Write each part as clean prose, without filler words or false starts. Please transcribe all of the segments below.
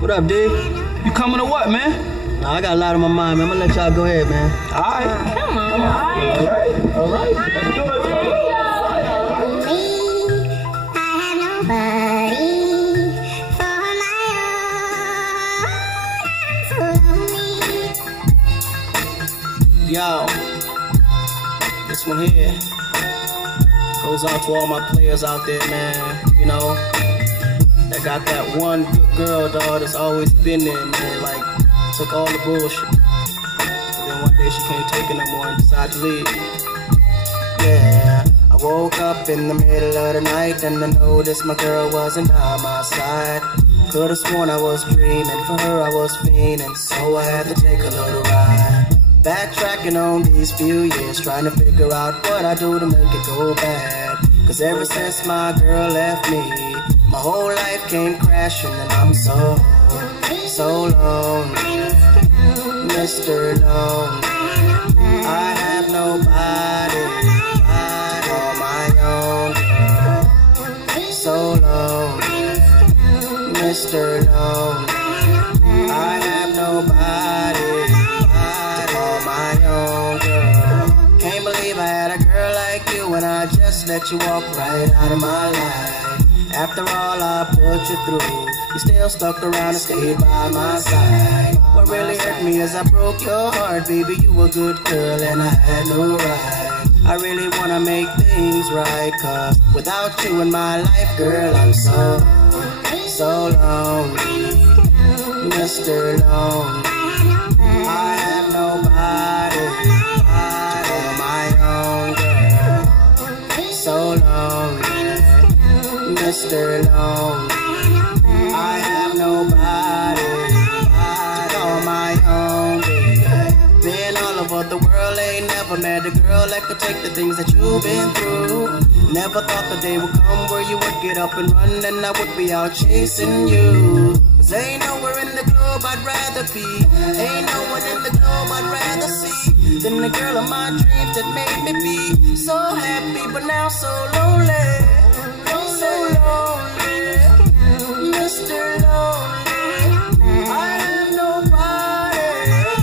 What up, D? You coming to what, man? Nah, I got a lot on my mind, man. I'm gonna let y'all go ahead, man. All right. Come on. All right. Let's do it. Yo, this one here goes out to all my players out there, man. You know, that got that one good girl, dog, that's always been there, man. Like, took all the bullshit. And then one day she can't take it no more and decided to leave. Yeah, I woke up in the middle of the night and I noticed my girl wasn't by my side. Could've sworn I was dreaming, for her I was fiending, so I had to take a little ride. Backtracking on these few years, trying to figure out what I do to make it go bad. Cause ever since my girl left me, my whole life came crashing and I'm so lonely, Mr. Lonely. I have nobody on my own, so lonely, Mr. Lonely. I have nobody on my own, girl. Can't believe I had a girl like you and I just let you walk right out of my life. After all I put you through, you still stuck around and stayed by my side. What really hurt me is I broke your heart, baby. You a good girl and I had no right. I really wanna make things right, cause without you in my life, girl, I'm so lonely, Mr. Lonely. I have nobody on my own, girl. So lonely, Mr. Lonely. I have nobody on my own, baby. Been all over the world, ain't never met a girl that could take the things that you've been through. Never thought the day would come where you would get up and run and I would be out chasing you. Cause ain't nowhere in the globe I'd rather be, ain't no one in the globe I'd rather see than the girl of my dreams that made me be so happy but now so lonely, Mr. Lonely. I have nobody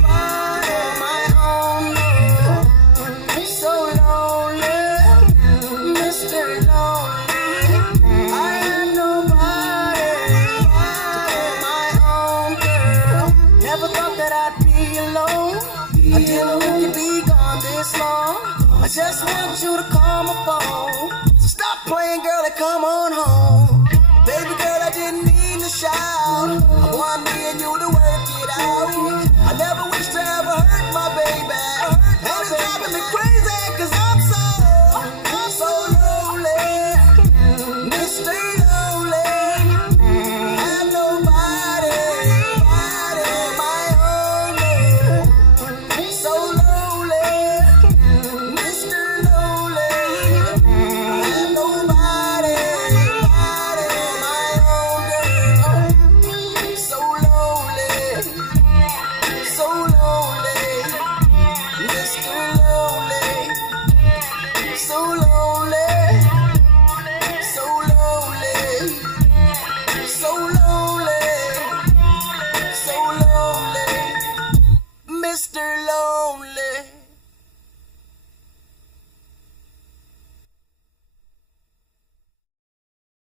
on my own, no. So lonely, Mr. Lonely. I have nobody on my own, girl. Never thought that I'd be alone. I didn't think you'd be gone this long. I just want you to call my phone. So stop playing, girl, and come on home. Baby girl, I didn't mean to shout. I want me and you to work it out.